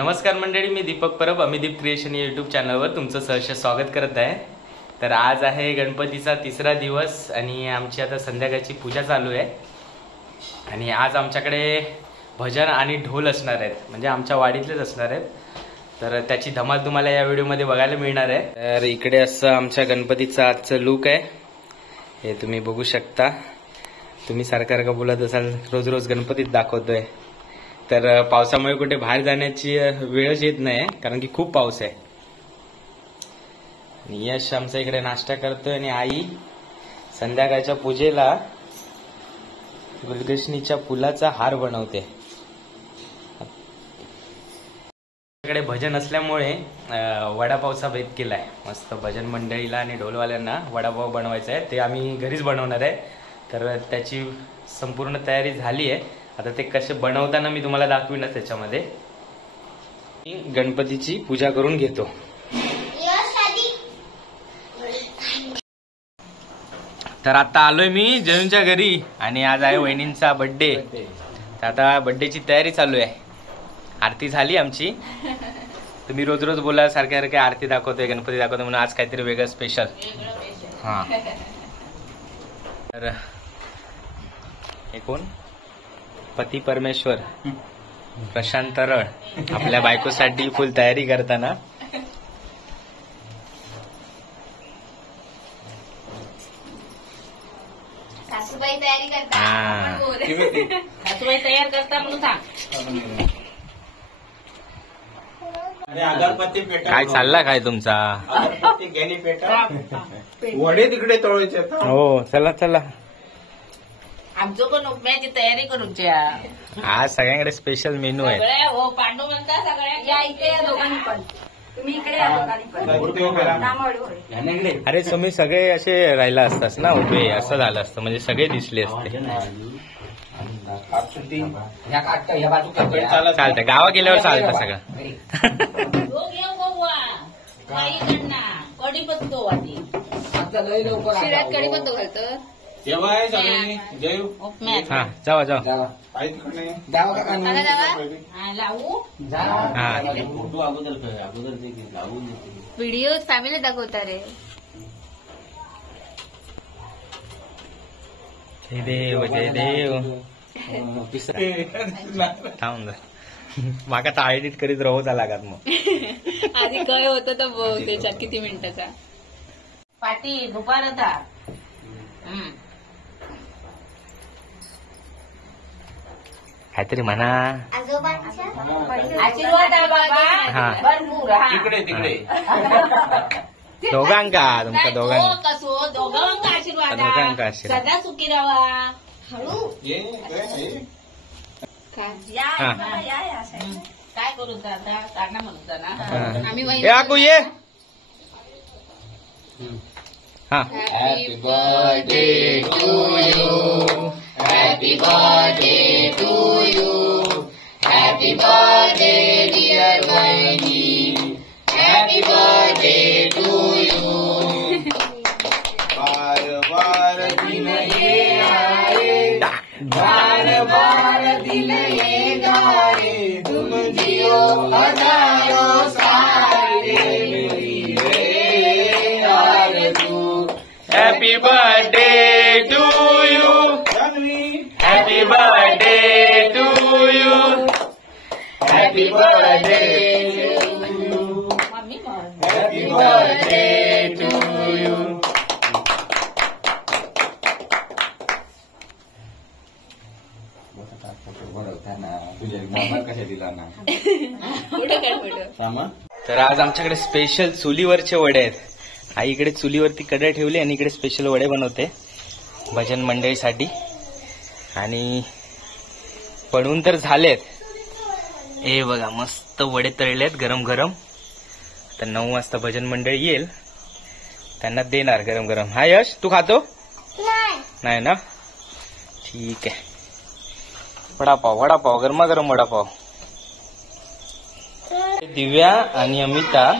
नमस्कार मंडळी, मी दीपक परब अमिदीप क्रिएशन या यूट्यूब चॅनलवर तुमचं सहर्ष स्वागत करत आहे। तर आज आहे गणपतीचा तिसरा दिवस आणि आमची आता संध्याकाळची पूजा चालू आहे आणि आज आमच्याकडे भजन आणि ढोल असणार आहेत, म्हणजे आमच्या वाडीतलेच असणार आहेत। तर त्याची धमाल तुम्हाला या व्हिडिओमध्ये बघायला मिळणार आहे। तर इकडे असं आमच्या गणपतीचा आजचं लुक आहे, हे तुम्ही बघू शकता। तुम्ही सारखं बोलत असाल रोज रोज गणपतीत दाखवतोय, तर पावसामुळे कुठे बाहेर जाण्याची वेळच येत नाही कारण की खूप पाऊस आहे। यश आमचा इकडे नाश्ता करतोय आणि आई संध्याकाळच्या पूजेला गुलकृष्णीच्या फुलाचा हार बनवते। इकडे भजन असल्यामुळे वडापावचा बेत केलाय, मस्त भजन मंडळीला आणि ढोलवाल्यांना वडापाव बनवायचा आहे, ते आम्ही घरीच बनवणार आहे। तर त्याची संपूर्ण तयारी झाली आहे, आता ते कसे बनवताना मी तुम्हाला दाखवीनच। त्याच्यामध्ये गणपतीची पूजा करून घेतो। तर आता आलोय मी जयूंच्या घरी आणि आज आहे वहिनींचा बर्थडे, तर आता बर्थडेची तयारी चालू आहे। आरती झाली आमची, तुम्ही रोज रोज बोला सारखे आरती दाखवतोय गणपती दाखवतोय, म्हणून आज काहीतरी वेगळं स्पेशल। हा, तर हे कोण? पती परमेश्वर प्रशांत तरळ आपल्या बायकोसाठी फुल तयारी करताना। सासूबाई तयारी करता, सासूबाई तयार करता म्हणून सांग। काय चालला काय तुमचा? वडे तिकडे तळायचे। हो, चला चला, आमचं पण उपम्याची तयारी करूची। आज सगळ्यांकडे स्पेशल मेनू आहे। सगळ्या हो पांडू म्हणता सगळ्या या इथे या दोघांनी पण, तुम्ही इकडे या दोघांनी पण। अरे तुम्ही सगळे असे राहिला असतास ना उभे, असं झालं असतं म्हणजे सगळे दिसले असते। चालतंय, गावा गेल्यावर चालतं सगळं। कडीपत्तो वाटी शिळ्यात कडीपत्तो घालतं तेव्हा आहे सगळ्यांनी जय हा, जावा जावा। आहे तिकडे लावू हा, व्हिडिओ फॅमिली दाखवता रे। जय देव जय देव। थांब जा, माका तर एडिट करीत राहूचा लागत मग। आधी काय होतं तर बघ त्याच्यात किती मिनिटाचा पाटी दुपारता। काहीतरी म्हणा। आशीर्वाद आहे बाबा, हा। भरपूर। तिकडे तिकडे दोघांका, तुमच्या दोघांका कसो दोघांका आशीर्वाद, दोघांका आशीर्वाद। सदा सुखी राहा। हळू या हा। काय करू आता काढणं म्हणतो ना आम्ही ए आकू ये। हा, happy birthday to you, happy birthday to you, happy birthday dear वहिनी, हॅपी बर्थडे टू यू। बार बार दिन ये आए, बार बार दिन ये गाए, तुम जियो हजारों साल मेरी रे आरज़ू। Happy birthday to you, happy birthday to you, happy birthday to you, happy birthday to you. तर आज आमच्याकडे स्पेशल चुलीवरचे वडे आहेत। आई इकडे चुलीवरती कढई ठेवली आणि इकडे स्पेशल वडे बनवते भजन मंडळीसाठी, आणि बनवून तर झालेत। हे बघा मस्त वडे तळलेत गरम गरम। तर 9 वाजता भजन मंडळी येईल, त्यांना देणार गरम गरम। हा यश, तू खातो? नाही ना, ठीक आहे। वडापाव वडापाव गरमागरम वडापाव। दिव्या आणि अमिता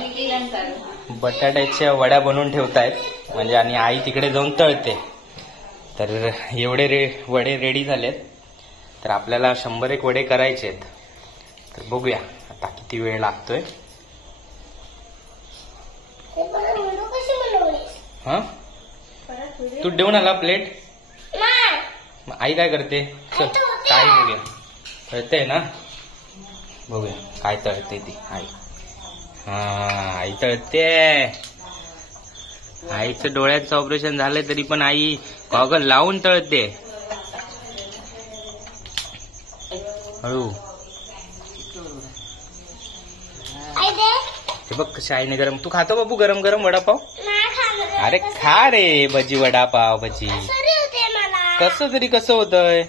बटाट्याच्या वड्या बनवून ठेवतायत, म्हणजे आणि आई तिकडे जाऊन तळते। तर एवढे वडे रेडी झालेत, तर आपल्याला 100 एक वडे करायचे आहेत। तर बघूया आता किती वेळ लागतोय. हा तू देऊन आला प्लेट. आई काय करते. चल काय बघूया. तळते ना. बघूया काय तळते ती आई. हा आई तळते. आईचं डोळ्याचं ऑपरेशन झालंय तरी पण आई गॉगल लावून तळते. हळू. हे बघ कशी आईने गरम. तू खातो बाबू गरम गरम वडापाव. अरे खा रे भजी वडापाव भजी. कसं तरी कसं होतंय.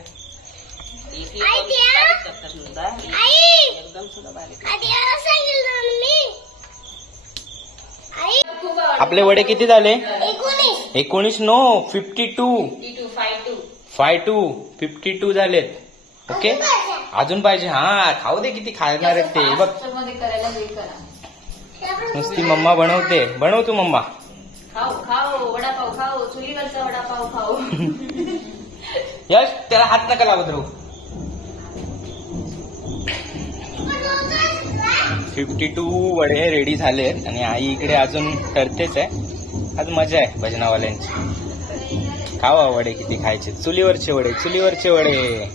आपले वडे किती झाले. 19 नो 52 52 झालेत. ओके अजून पाहिजे. हा खाऊ दे किती खाणार आहेत ते. बघ नुसती मम्मा बनवते. बनव तू मम्मा. खाओ वडापाव खाओ. चुलीवरचा वडापाव खाओ. यश त्याला हात नका लावत राहू. 52 वडे रेडी झालेत आणि आई इकडे अजून ठरतेच आहे. आज मजा आहे भजनावाल्यांची. खावा वडे किती खायचे. चुलीवरचे वडे चुलीवरचे वडे.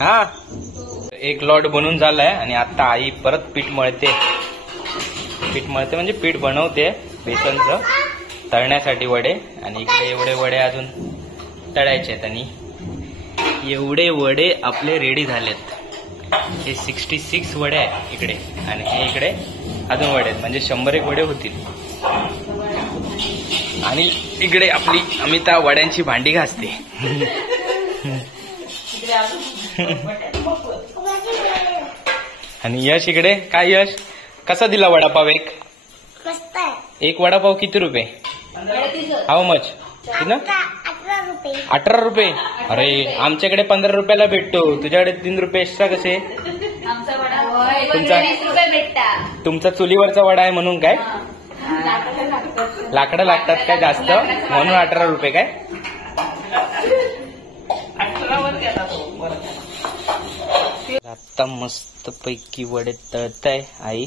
हा एक लॉट बनून झालाय आणि आता आई परत पीठ मळते. पीठ मळते म्हणजे पीठ बनवते बेसनचं तळण्यासाठी वडे. आणि इकडे एवढे वडे अजून तळायचे आहेत. आणि एवढे वडे आपले रेडी झालेत. हे 66 वडे आहेत इकडे आणि हे इकडे अजून वडे आहेत म्हणजे 100 वडे होतील. आणि इकडे आपली अमिता वड्यांची भांडी घासते. आणि यश इकडे काय. यश कसा दिला वडापाव. एक वडापाव किती रुपये. How much. 18 रुपये. अरे आमच्याकडे 15 रुपयाला भेटतो. तुझ्याकडे 3 रुपये एक्स्ट्रा कसे. तुमचा चुलीवरचा वडा आहे म्हणून काय. लाकडं लागतात काय जास्त म्हणून 18 रुपये काय. आता मस्त पैकी वडे तळताय आई.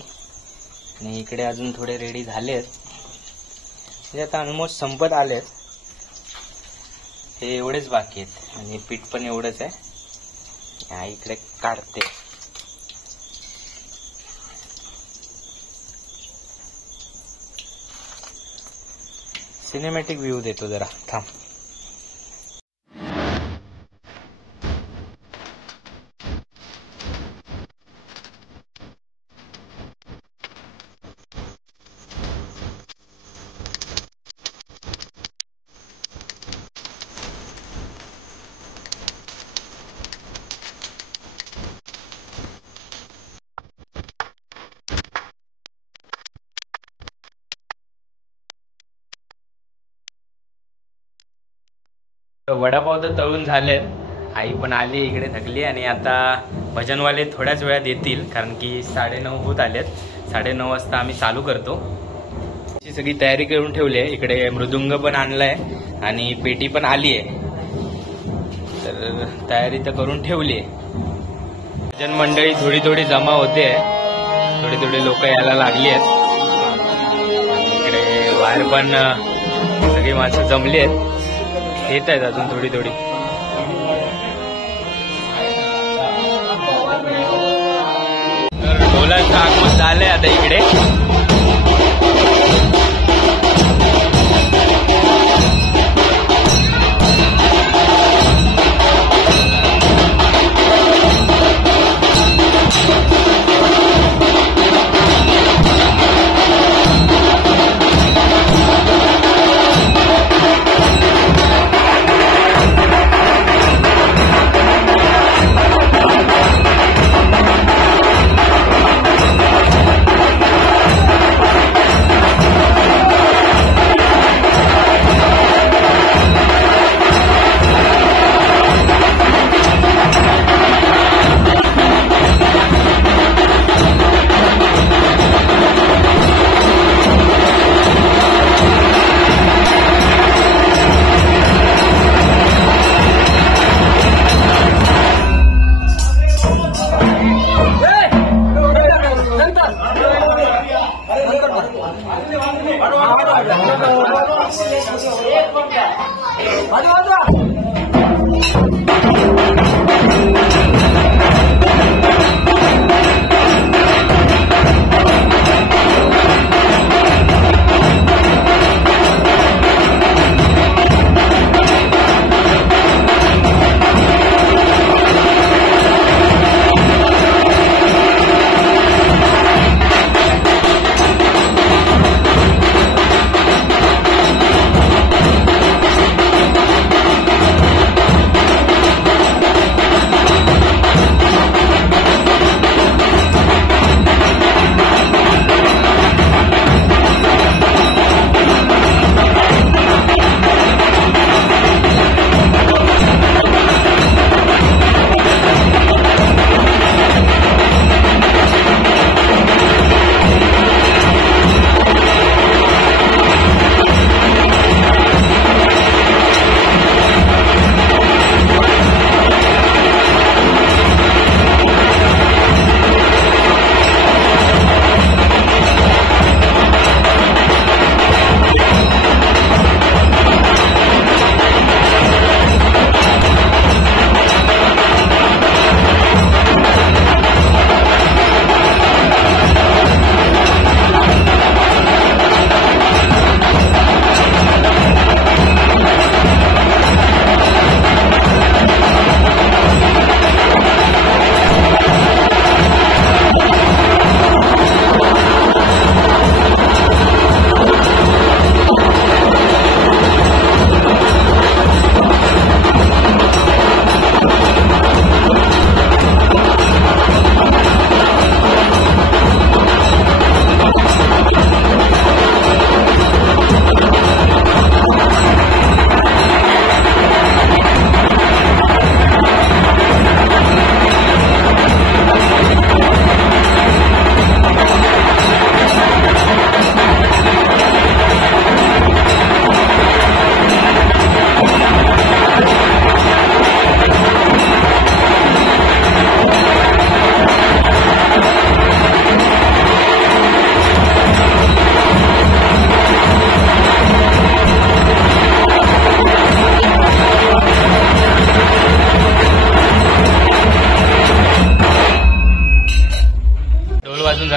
आणि इकडे अजून थोडे रेडी झालेत. म्हणजे आता ऑलमोस्ट संपत आलेत. हे एवढेच बाकी आहेत आणि पीठ पण एवढंच आहे. आई इकडे काढते. सिनेमॅटिक व्ह्यू देतो जरा थांब. वडापाव तर तळून झाले. आई पण आली इकडे थकली आणि आता भजनवाले थोड्याच वेळात येतील कारण की 9:30 होत आलेत. 9:30 वाजता आम्ही चालू करतो. सगळी तयारी करून ठेवली आहे. इकडे मृदुंग पण आणलाय आणि पेटी पण आली आहे. तर तयारी तर करून ठेवली आहे. भजन मंडळी थोडी थोडी जमा होते. थोडी लोक यायला लागली आहेत. इकडे बाहेर पण सगळी माणसं जमली आहेत. येत आहेत अजून थोडी तर ढोलांचं आगमन झालंय आता इकडे.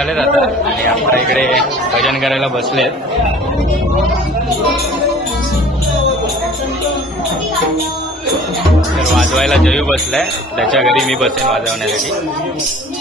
झालेत आता आणि आपल्या इकडे भजन करायला बसलेत. तर वाजवायला जयू बसलाय, त्याच्या घरी मी बसेन वाजवण्यासाठी.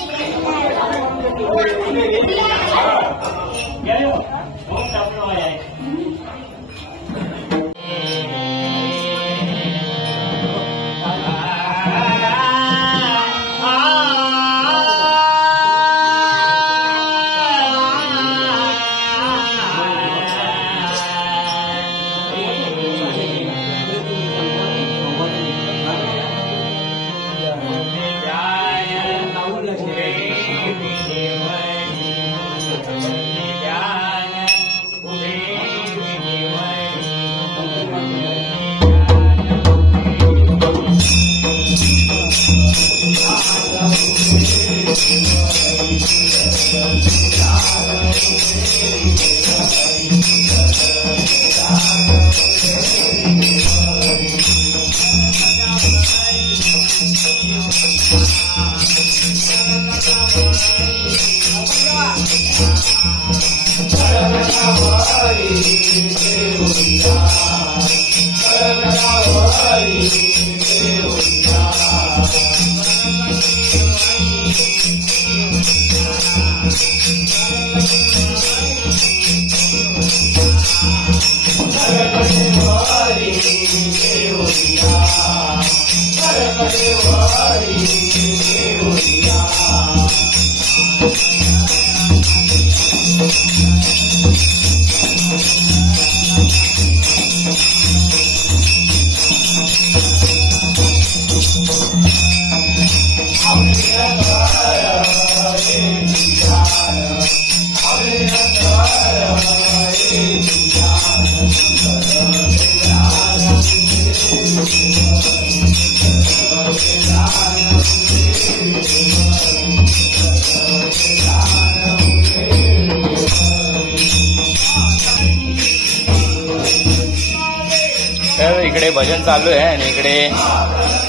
तर इकडे भजन चालू आहे आणि इकडे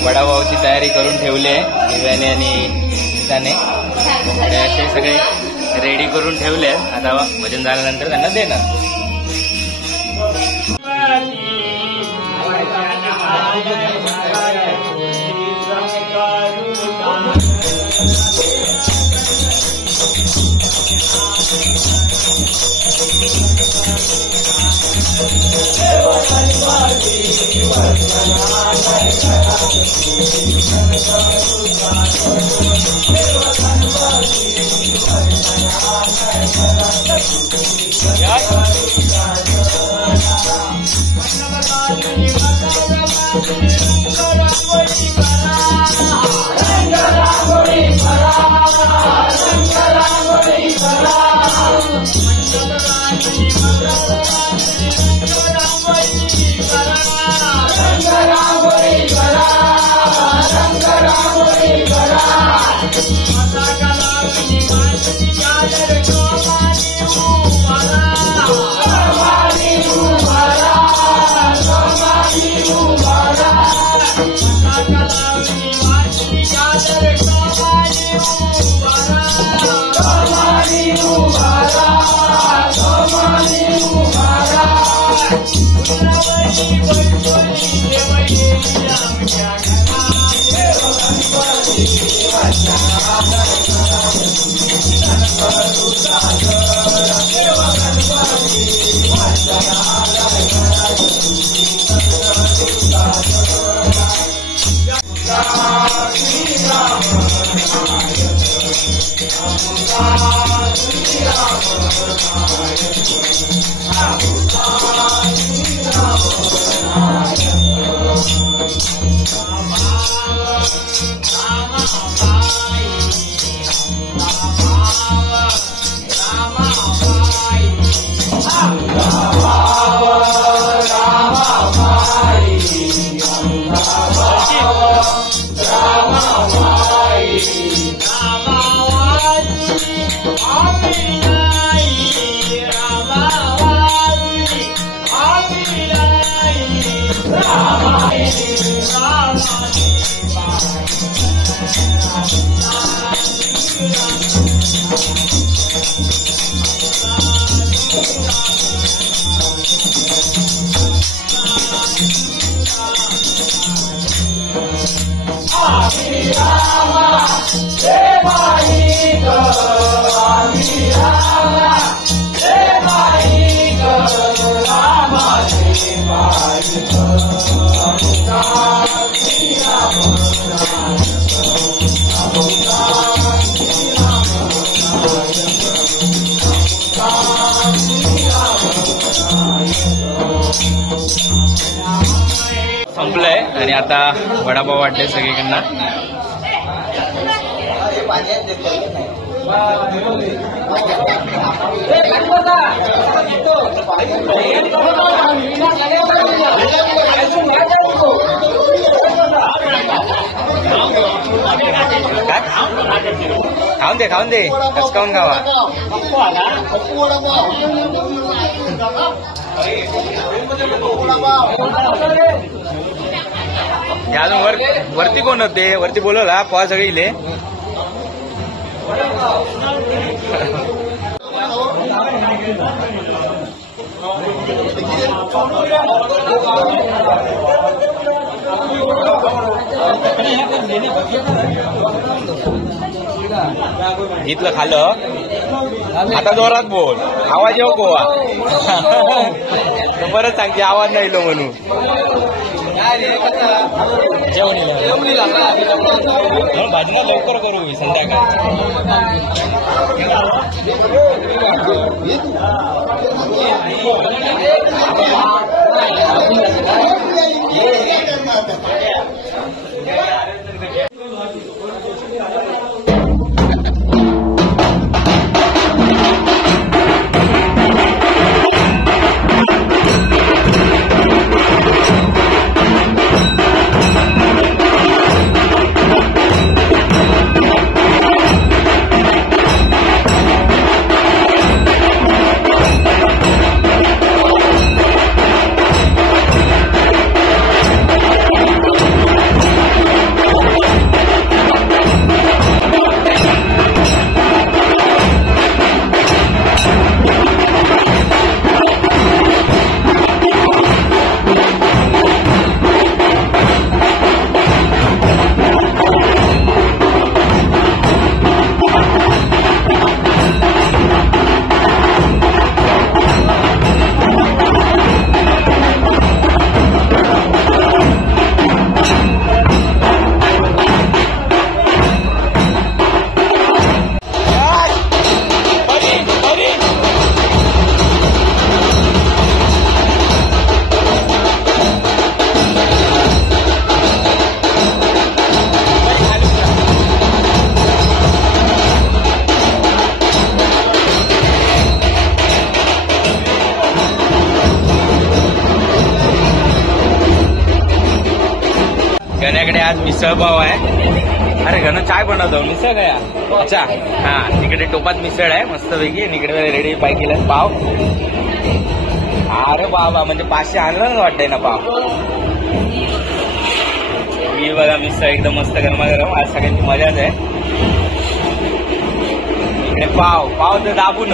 वडापावची तयारी करून ठेवली आहे दिव्याने आणि सीताने. असे सगळे रेडी करून ठेवले आहेत. आता भजन झाल्यानंतर त्यांना देणार. संपलंय आणि आता वडापाव वाटते सगळीकडनं. खाऊन दे कस खाऊन खावा. अजून वरती कोण होते? वरती बोलवला पवा सगळे इले. घेतलं खाल्लं आता जोरात बोल. आवाज येऊ गोवा. परत सांगते आवाज नाही लो म्हणून. भाजना लवकर करू संध्याकाळी. गण्याकडे आज मिसळ पाव आहे. अरे गण चाय बनवतो मिसळ काय? अच्छा हा, तिकडे टोपात मिसळ आहे मस्तपैकी आणि इकडे रेडी पाय केलं पाव. अरे बाबा म्हणजे 500 आणलं ना वाटतंय ना पाव. मी बघा मिसळ एकदम मस्त गरमागरम. आज सगळ्यांची मजाच आहे. इकडे पाव तर दाबून.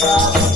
Bye.